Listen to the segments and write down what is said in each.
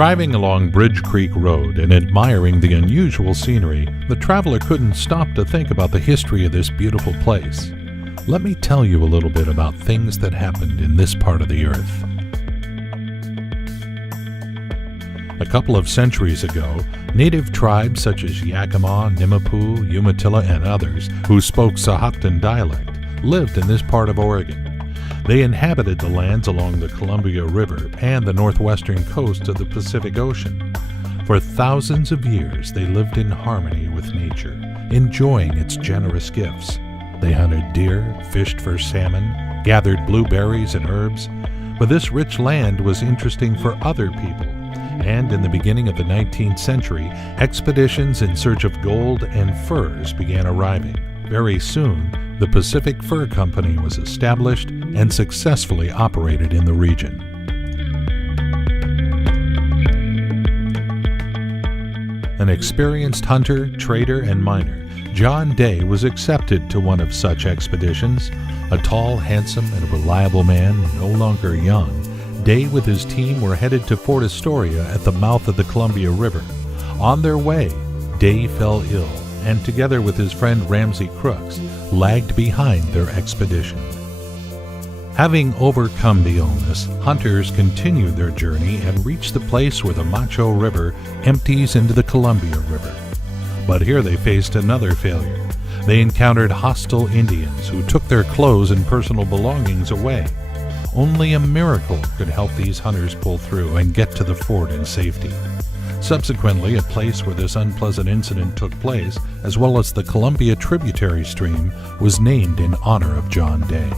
Driving along Bridge Creek Road and admiring the unusual scenery, the traveler couldn't stop to think about the history of this beautiful place. Let me tell you a little bit about things that happened in this part of the earth. A couple of centuries ago, native tribes such as Yakima, Nimiipuu, Umatilla, and others who spoke Sahaptin dialect lived in this part of Oregon. They inhabited the lands along the Columbia River and the northwestern coast of the Pacific Ocean. For thousands of years, they lived in harmony with nature, enjoying its generous gifts. They hunted deer, fished for salmon, gathered blueberries and herbs, but this rich land was interesting for other people. And in the beginning of the 19th century, expeditions in search of gold and furs began arriving. Very soon, the Pacific Fur Company was established and successfully operated in the region. An experienced hunter, trader, and miner, John Day was accepted to one of such expeditions. A tall, handsome, and reliable man, no longer young, Day with his team were headed to Fort Astoria at the mouth of the Columbia River. On their way, Day fell ill, and together with his friend Ramsey Crooks, lagged behind their expedition. Having overcome the illness, hunters continued their journey and reached the place where the Macho River empties into the Columbia River. But here they faced another failure. They encountered hostile Indians who took their clothes and personal belongings away. Only a miracle could help these hunters pull through and get to the fort in safety. Subsequently, a place where this unpleasant incident took place, as well as the Columbia tributary stream, was named in honor of John Day.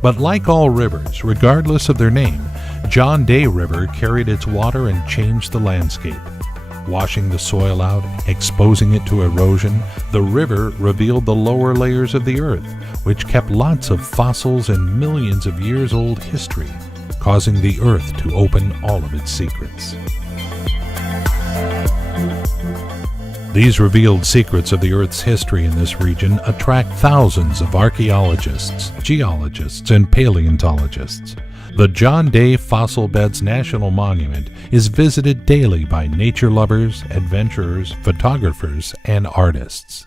But like all rivers, regardless of their name, John Day River carried its water and changed the landscape. Washing the soil out, exposing it to erosion, the river revealed the lower layers of the earth, which kept lots of fossils and millions of years old history, causing the earth to open all of its secrets. These revealed secrets of the Earth's history in this region attract thousands of archaeologists, geologists, and paleontologists. The John Day Fossil Beds National Monument is visited daily by nature lovers, adventurers, photographers, and artists.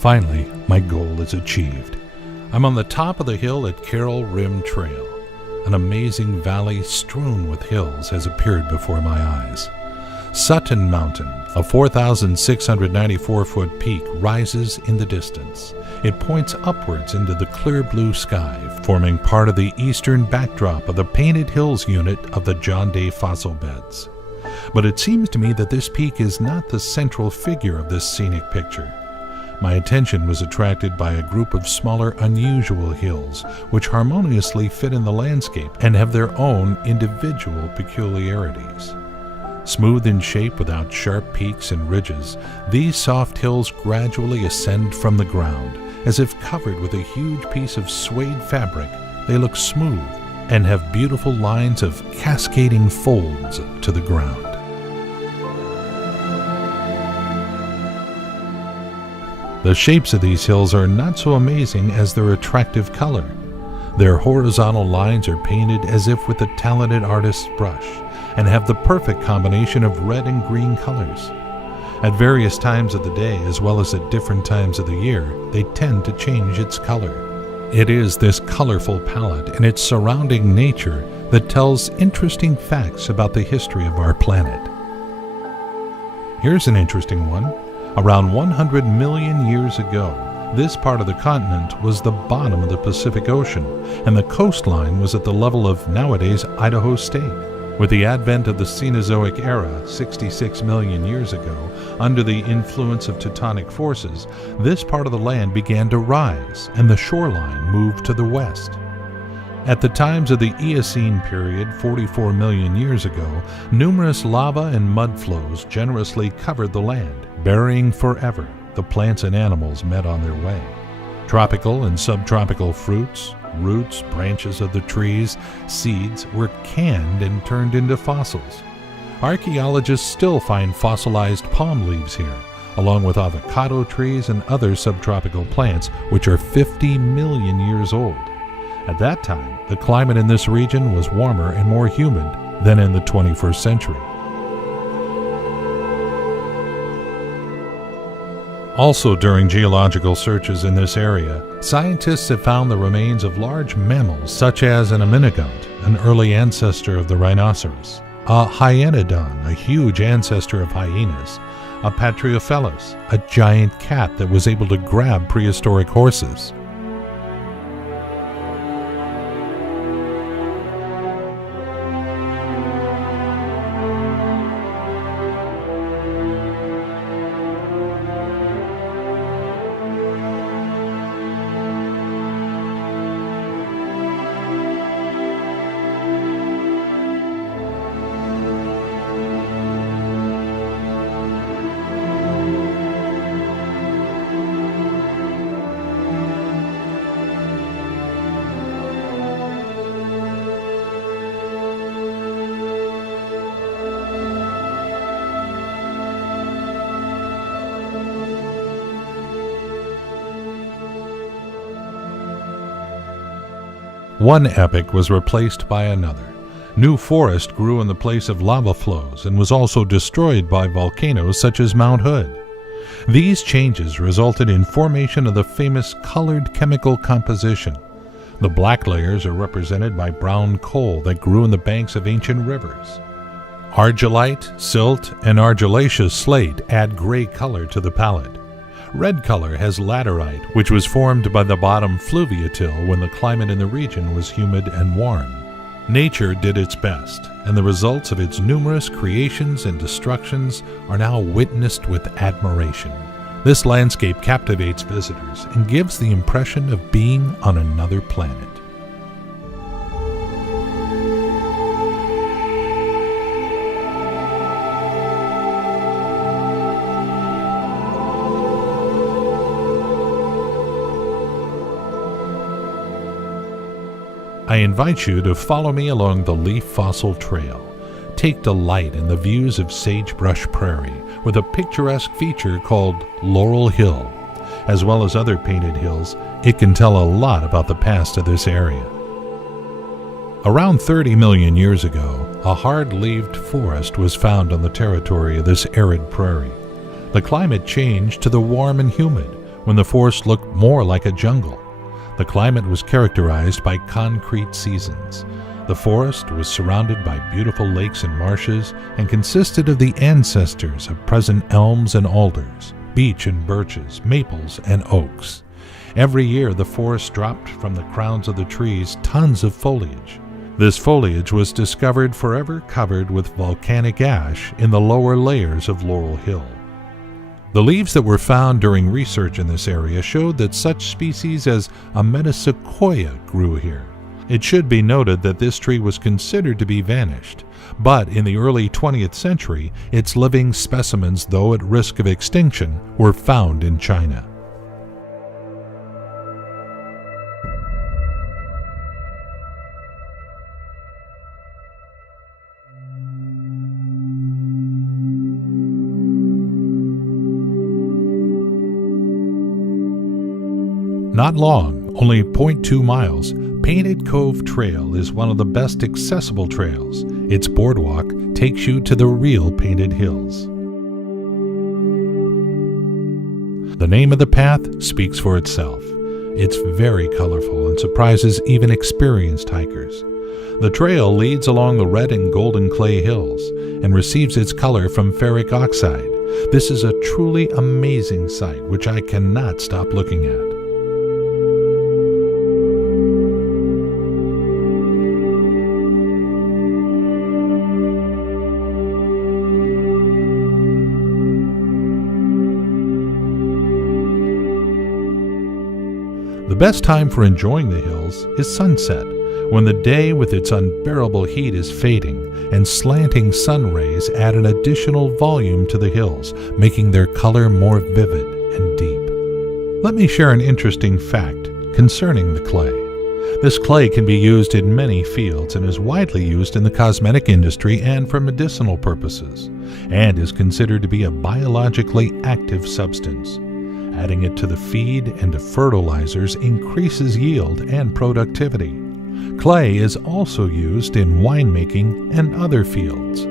Finally, my goal is achieved. I'm on the top of the hill at Carroll Rim Trail. An amazing valley strewn with hills has appeared before my eyes. Sutton Mountain, a 4,694-foot peak, rises in the distance. It points upwards into the clear blue sky, forming part of the eastern backdrop of the Painted Hills unit of the John Day Fossil Beds. But it seems to me that this peak is not the central figure of this scenic picture. My attention was attracted by a group of smaller, unusual hills, which harmoniously fit in the landscape and have their own individual peculiarities. Smooth in shape without sharp peaks and ridges, these soft hills gradually ascend from the ground. As if covered with a huge piece of suede fabric, they look smooth and have beautiful lines of cascading folds to the ground. The shapes of these hills are not so amazing as their attractive color. Their horizontal lines are painted as if with a talented artist's brush and have the perfect combination of red and green colors. At various times of the day, as well as at different times of the year, they tend to change its color. It is this colorful palette and its surrounding nature that tells interesting facts about the history of our planet. Here's an interesting one. Around 100 million years ago, this part of the continent was the bottom of the Pacific Ocean, and the coastline was at the level of nowadays Idaho State. With the advent of the Cenozoic era, 66 million years ago, under the influence of tectonic forces, this part of the land began to rise, and the shoreline moved to the west. At the times of the Eocene period, 44 million years ago, numerous lava and mud flows generously covered the land, burying forever the plants and animals met on their way. Tropical and subtropical fruits, roots, branches of the trees, seeds were canned and turned into fossils. Archaeologists still find fossilized palm leaves here, along with avocado trees and other subtropical plants which are 50 million years old. At that time, the climate in this region was warmer and more humid than in the 21st century. Also during geological searches in this area, scientists have found the remains of large mammals such as an amynogont, an early ancestor of the rhinoceros, a hyenodon, a huge ancestor of hyenas, a Patriofelis, a giant cat that was able to grab prehistoric horses. One epoch was replaced by another. New forest grew in the place of lava flows and was also destroyed by volcanoes such as Mount Hood. These changes resulted in formation of the famous colored chemical composition. The black layers are represented by brown coal that grew in the banks of ancient rivers. Argillite, silt, and argillaceous slate add gray color to the palette. Red color has laterite, which was formed by the bottom fluviatill when the climate in the region was humid and warm. Nature did its best, and the results of its numerous creations and destructions are now witnessed with admiration. This landscape captivates visitors and gives the impression of being on another planet. I invite you to follow me along the Leaf Fossil Trail. Take delight in the views of Sagebrush Prairie with a picturesque feature called Laurel Hill. As well as other painted hills, it can tell a lot about the past of this area. Around 30 million years ago, a hard-leaved forest was found on the territory of this arid prairie. The climate changed to the warm and humid when the forest looked more like a jungle. The climate was characterized by concrete seasons. The forest was surrounded by beautiful lakes and marshes and consisted of the ancestors of present elms and alders, beech and birches, maples and oaks. Every year the forest dropped from the crowns of the trees tons of foliage. This foliage was discovered forever covered with volcanic ash in the lower layers of Laurel Hill. The leaves that were found during research in this area showed that such species as a metasequoia grew here. It should be noted that this tree was considered to be vanished, but in the early 20th century, its living specimens, though at risk of extinction, were found in China. Not long, only 0.2 miles, Painted Cove Trail is one of the best accessible trails. Its boardwalk takes you to the real Painted Hills. The name of the path speaks for itself. It's very colorful and surprises even experienced hikers. The trail leads along the red and golden clay hills and receives its color from ferric oxide. This is a truly amazing sight which I cannot stop looking at. The best time for enjoying the hills is sunset, when the day with its unbearable heat is fading and slanting sun rays add an additional volume to the hills, making their color more vivid and deep. Let me share an interesting fact concerning the clay. This clay can be used in many fields and is widely used in the cosmetic industry and for medicinal purposes, and is considered to be a biologically active substance. Adding it to the feed and to fertilizers increases yield and productivity. Clay is also used in winemaking and other fields.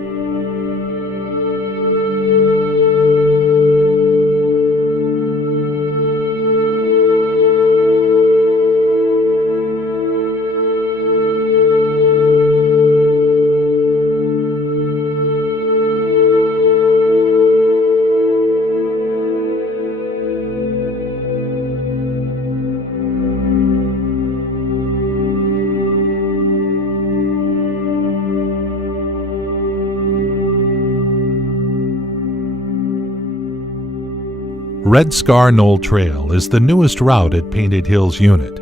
Red Scar Knoll Trail is the newest route at Painted Hills Unit.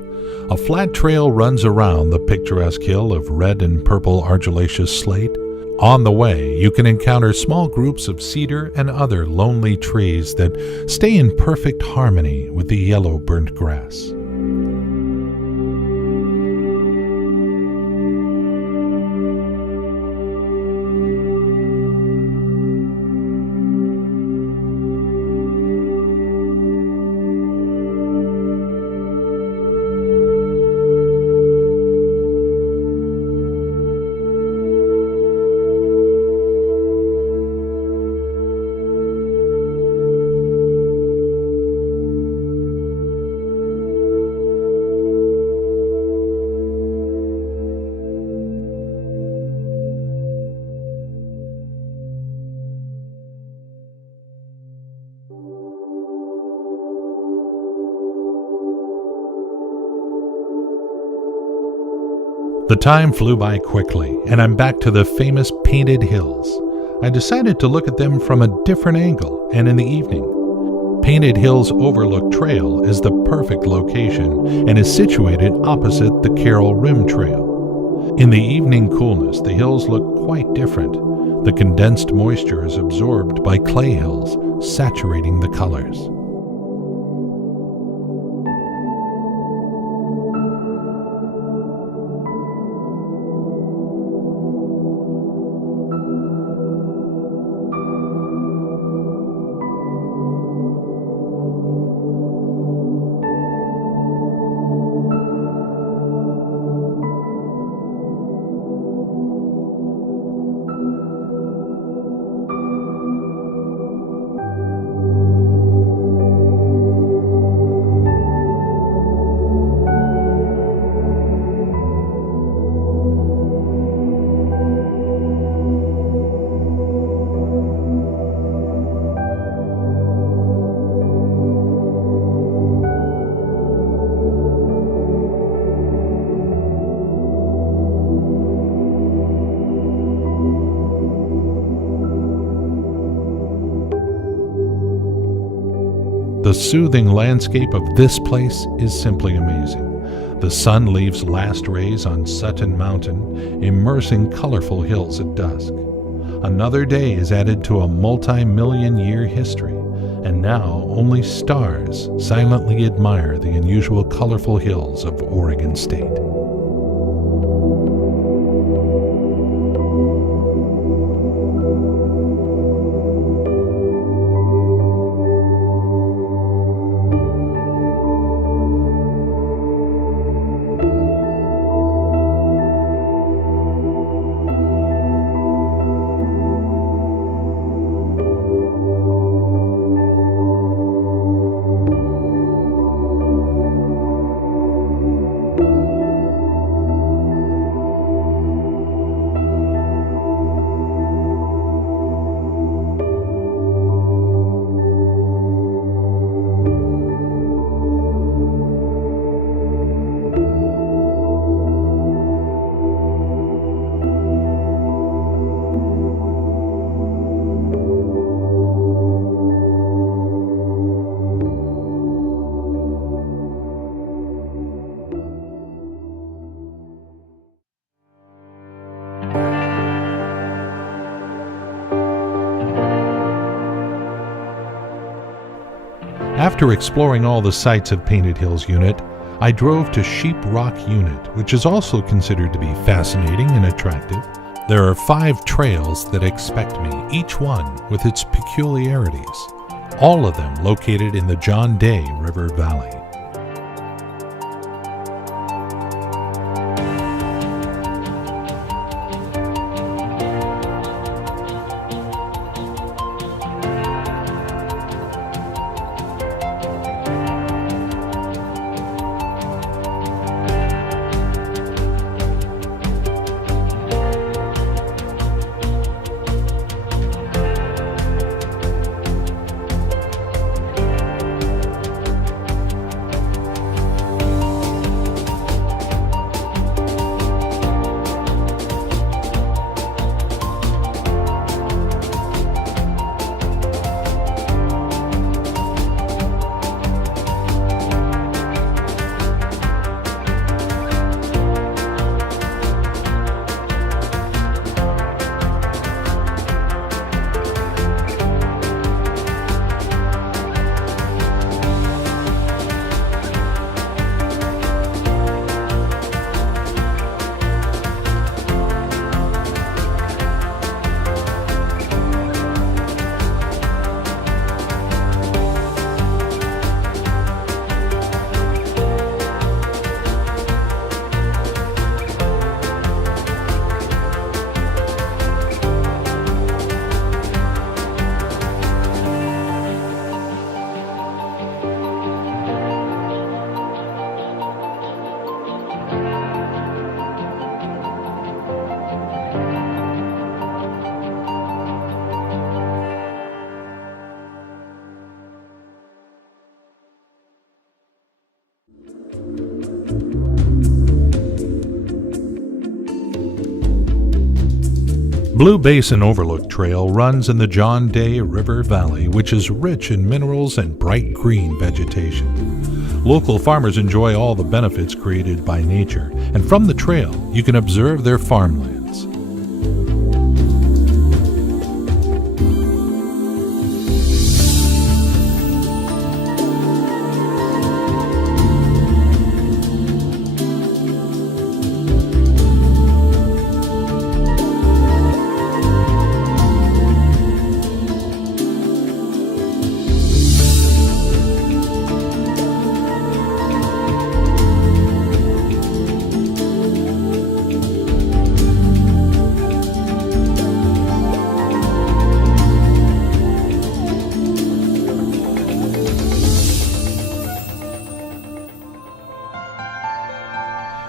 A flat trail runs around the picturesque hill of red and purple argillaceous slate. On the way, you can encounter small groups of cedar and other lonely trees that stay in perfect harmony with the yellow burnt grass. The time flew by quickly, and I'm back to the famous Painted Hills. I decided to look at them from a different angle and in the evening. Painted Hills Overlook Trail is the perfect location and is situated opposite the Carroll Rim Trail. In the evening coolness, the hills look quite different. The condensed moisture is absorbed by clay hills, saturating the colors. The soothing landscape of this place is simply amazing. The sun leaves last rays on Sutton Mountain, immersing colorful hills at dusk. Another day is added to a multi-million-year history, and now only stars silently admire the unusual colorful hills of Oregon State. After exploring all the sights of Painted Hills Unit, I drove to Sheep Rock Unit, which is also considered to be fascinating and attractive. There are 5 trails that expect me, each one with its peculiarities, all of them located in the John Day River Valley. Blue Basin Overlook Trail runs in the John Day River Valley, which is rich in minerals and bright green vegetation. Local farmers enjoy all the benefits created by nature, and from the trail you can observe their farmlands.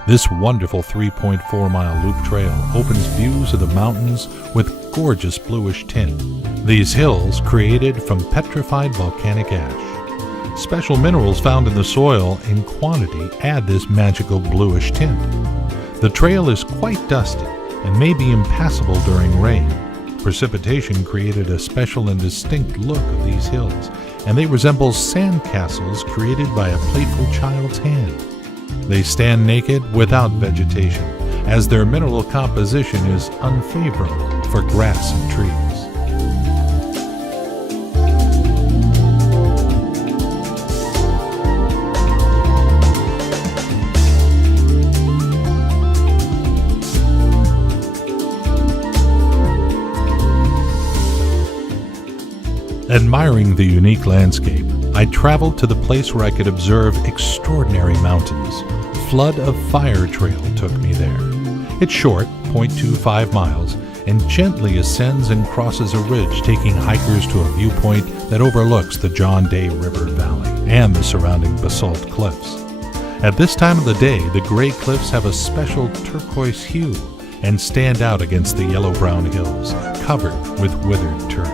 This wonderful 3.4-mile loop trail opens views of the mountains with gorgeous bluish tint. These hills created from petrified volcanic ash. Special minerals found in the soil in quantity add this magical bluish tint. The trail is quite dusty and may be impassable during rain. Precipitation created a special and distinct look of these hills, and they resemble sand castles created by a playful child's hand. They stand naked without vegetation, as their mineral composition is unfavorable for grass and trees. Admiring the unique landscape, I traveled to the place where I could observe extraordinary mountains. Flood of Fire Trail took me there. It's short, 0.25 miles, and gently ascends and crosses a ridge, taking hikers to a viewpoint that overlooks the John Day River Valley and the surrounding basalt cliffs. At this time of the day, the gray cliffs have a special turquoise hue and stand out against the yellow-brown hills, covered with withered turf.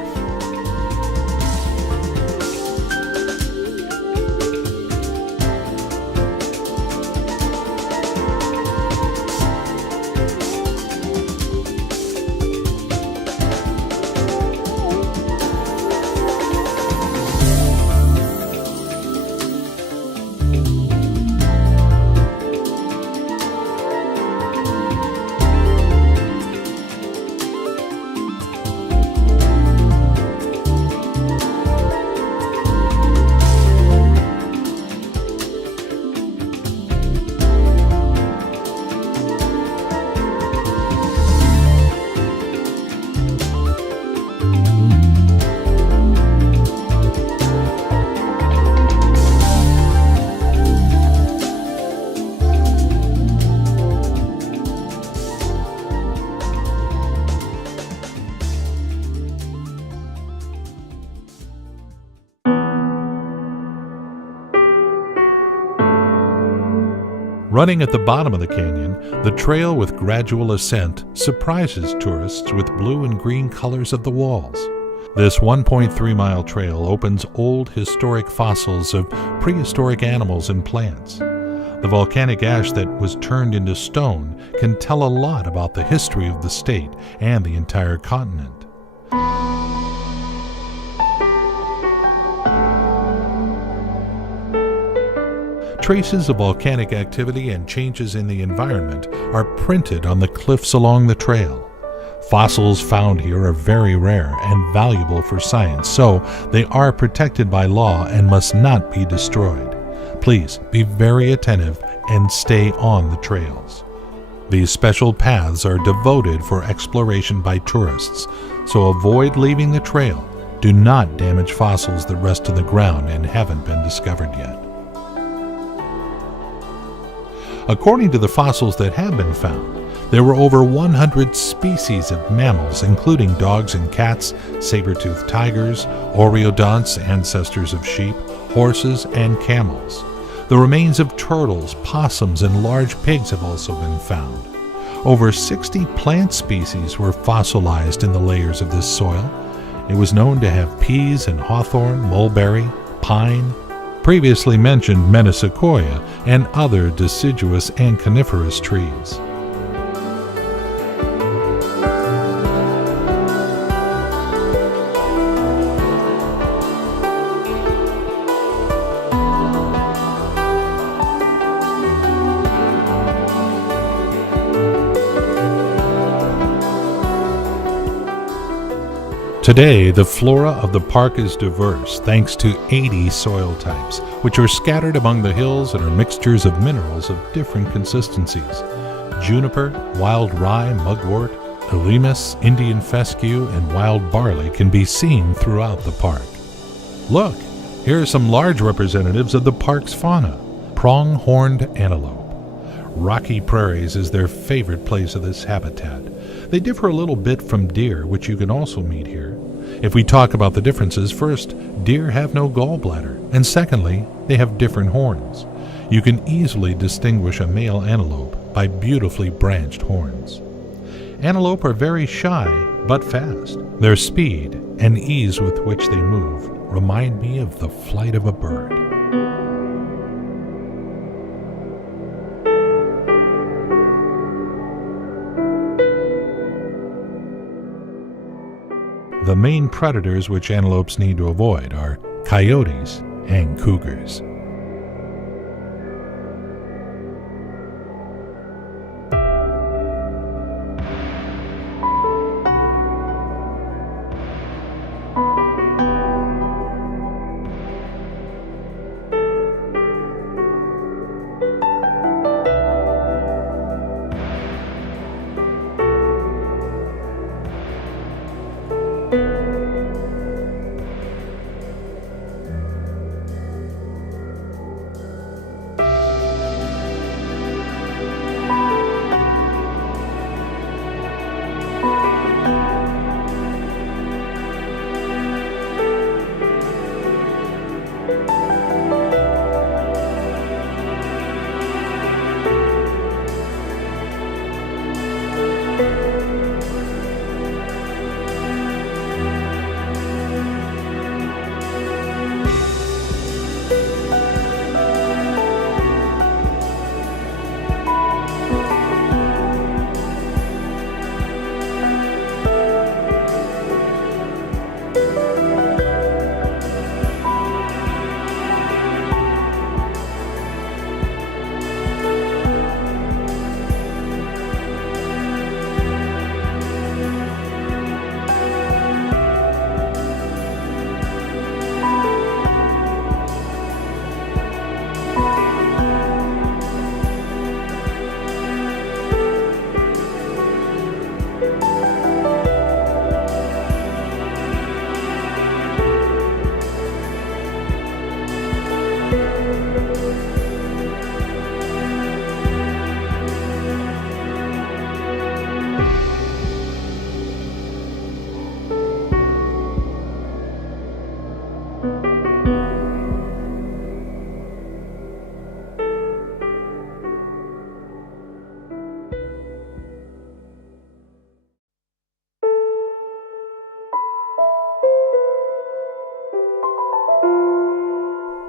Running at the bottom of the canyon, the trail with gradual ascent surprises tourists with blue and green colors of the walls. This 1.3-mile trail opens old historic fossils of prehistoric animals and plants. The volcanic ash that was turned into stone can tell a lot about the history of the state and the entire continent. Traces of volcanic activity and changes in the environment are printed on the cliffs along the trail. Fossils found here are very rare and valuable for science, so they are protected by law and must not be destroyed. Please be very attentive and stay on the trails. These special paths are devoted for exploration by tourists, so avoid leaving the trail. Do not damage fossils that rest on the ground and haven't been discovered yet. According to the fossils that have been found, there were over 100 species of mammals, including dogs and cats, saber-toothed tigers, oreodonts, ancestors of sheep, horses, and camels. The remains of turtles, possums, and large pigs have also been found. Over 60 plant species were fossilized in the layers of this soil. It was known to have peas and hawthorn, mulberry, pine, previously mentioned metasequoia, and other deciduous and coniferous trees. Today, the flora of the park is diverse thanks to 80 soil types, which are scattered among the hills and are mixtures of minerals of different consistencies. Juniper, wild rye, mugwort, Elemus, Indian fescue, and wild barley can be seen throughout the park. Look, here are some large representatives of the park's fauna. Pronghorned antelope. Rocky prairies is their favorite place of this habitat. They differ a little bit from deer, which you can also meet here. If we talk about the differences, first, deer have no gallbladder, and secondly, they have different horns. You can easily distinguish a male antelope by beautifully branched horns. Antelope are very shy, but fast. Their speed and ease with which they move remind me of the flight of a bird. The main predators which antelopes need to avoid are coyotes and cougars.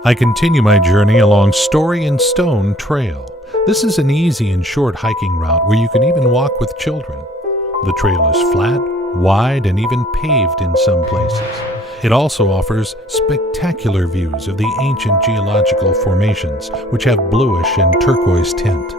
I continue my journey along Story and Stone Trail. This is an easy and short hiking route where you can even walk with children. The trail is flat, wide, and even paved in some places. It also offers spectacular views of the ancient geological formations, which have bluish and turquoise tint.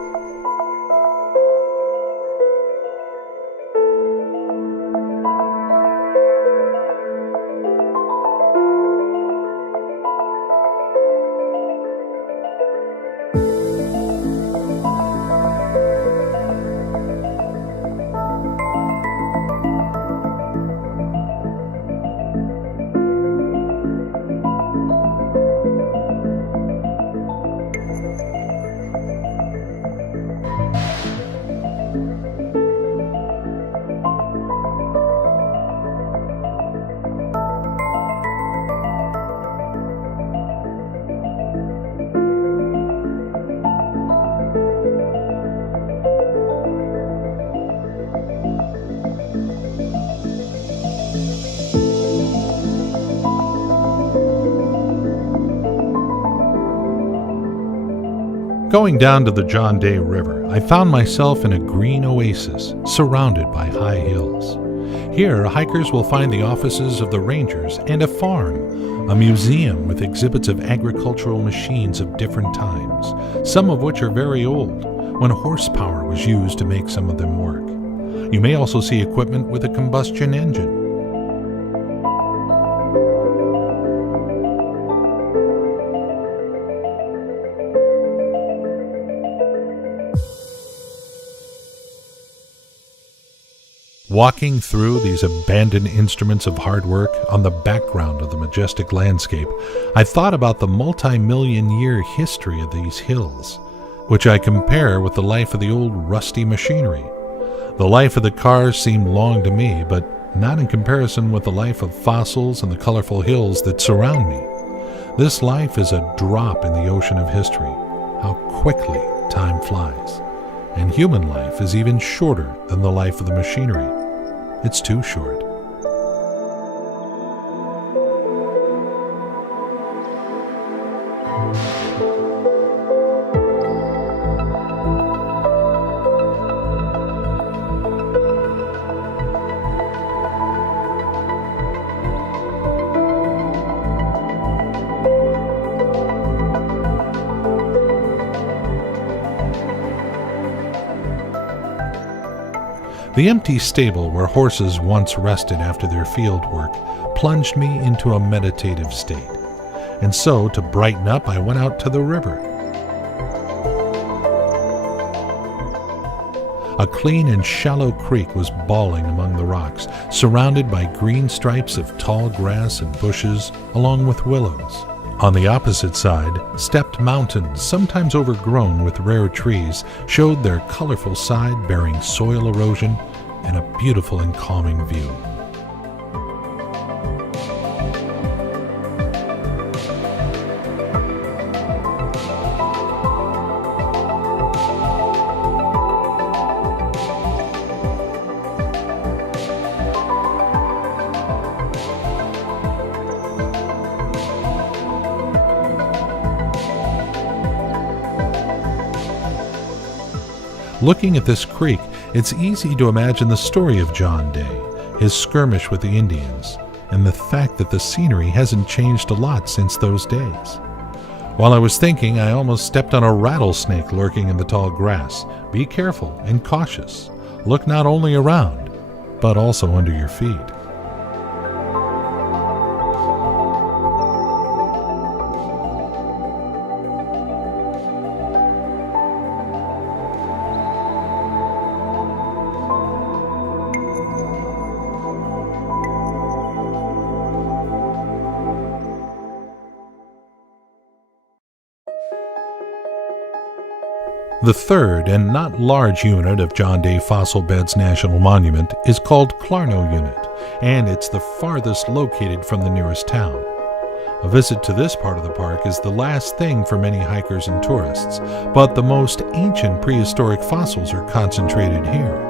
Going down to the John Day River, I found myself in a green oasis surrounded by high hills. Here, hikers will find the offices of the rangers and a farm, a museum with exhibits of agricultural machines of different times, some of which are very old, when horsepower was used to make some of them work. You may also see equipment with a combustion engine. Walking through these abandoned instruments of hard work on the background of the majestic landscape, I thought about the multi-million-year history of these hills, which I compare with the life of the old rusty machinery. The life of the cars seemed long to me, but not in comparison with the life of fossils and the colorful hills that surround me. This life is a drop in the ocean of history. How quickly time flies. And human life is even shorter than the life of the machinery. It's too short. The empty stable where horses once rested after their field work plunged me into a meditative state. And so, to brighten up, I went out to the river. A clean and shallow creek was bawling among the rocks, surrounded by green stripes of tall grass and bushes, along with willows. On the opposite side, stepped mountains, sometimes overgrown with rare trees, showed their colorful side bearing soil erosion and a beautiful and calming view. Looking at this creek, it's easy to imagine the story of John Day, his skirmish with the Indians, and the fact that the scenery hasn't changed a lot since those days. While I was thinking, I almost stepped on a rattlesnake lurking in the tall grass. Be careful and cautious. Look not only around, but also under your feet. The third and not large unit of John Day Fossil Beds National Monument is called Clarno Unit, and it's the farthest located from the nearest town. A visit to this part of the park is the last thing for many hikers and tourists, but the most ancient prehistoric fossils are concentrated here.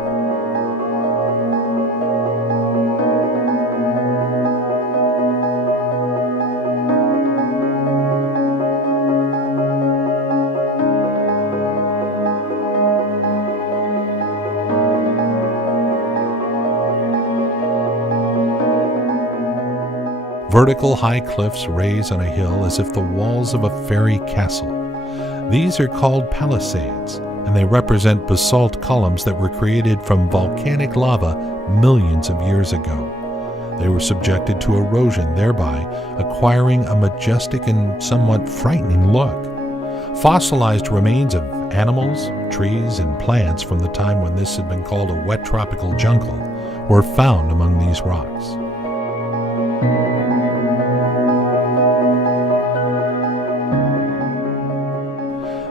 Vertical high cliffs raise on a hill as if the walls of a fairy castle. These are called palisades, and they represent basalt columns that were created from volcanic lava millions of years ago. They were subjected to erosion, thereby acquiring a majestic and somewhat frightening look. Fossilized remains of animals, trees, and plants from the time when this had been called a wet tropical jungle were found among these rocks.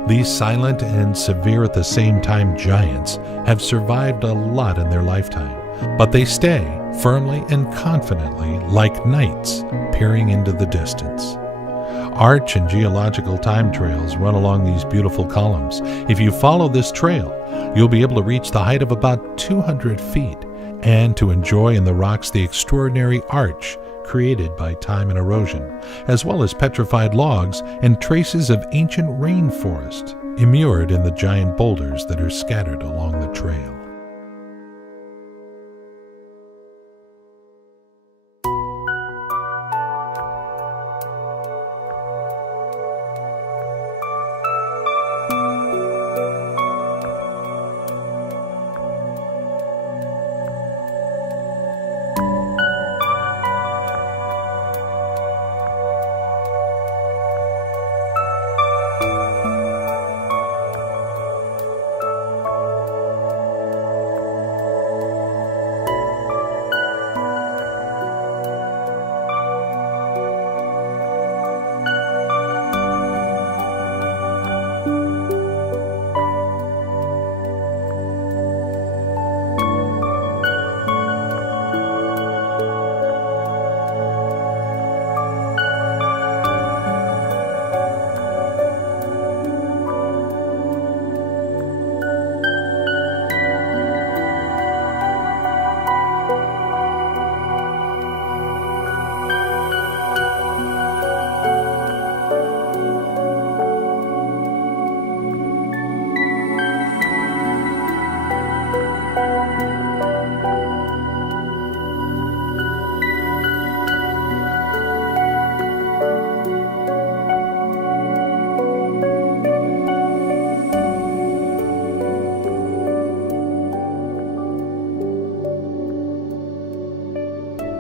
These silent and severe at the same time giants have survived a lot in their lifetime, but they stay firmly and confidently like knights peering into the distance. Arch and geological time trails run along these beautiful columns. If you follow this trail, you'll be able to reach the height of about 200 feet and to enjoy in the rocks the extraordinary arch created by time and erosion, as well as petrified logs and traces of ancient rainforest immured in the giant boulders that are scattered along the trail.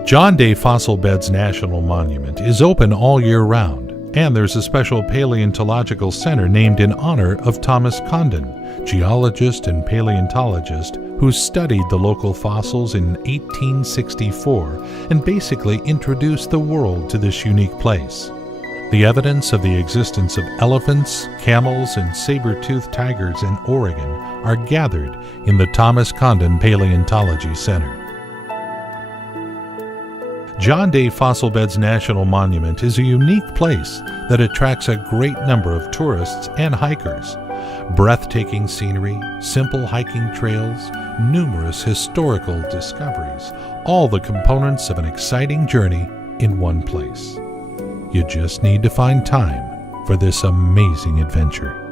John Day Fossil Beds National Monument is open all year round, and there's a special paleontological center named in honor of Thomas Condon, geologist and paleontologist who studied the local fossils in 1864 and basically introduced the world to this unique place. The evidence of the existence of elephants, camels, and saber-toothed tigers in Oregon are gathered in the Thomas Condon Paleontology Center. John Day Fossil Beds National Monument is a unique place that attracts a great number of tourists and hikers. Breathtaking scenery, simple hiking trails, numerous historical discoveries, all the components of an exciting journey in one place. You just need to find time for this amazing adventure.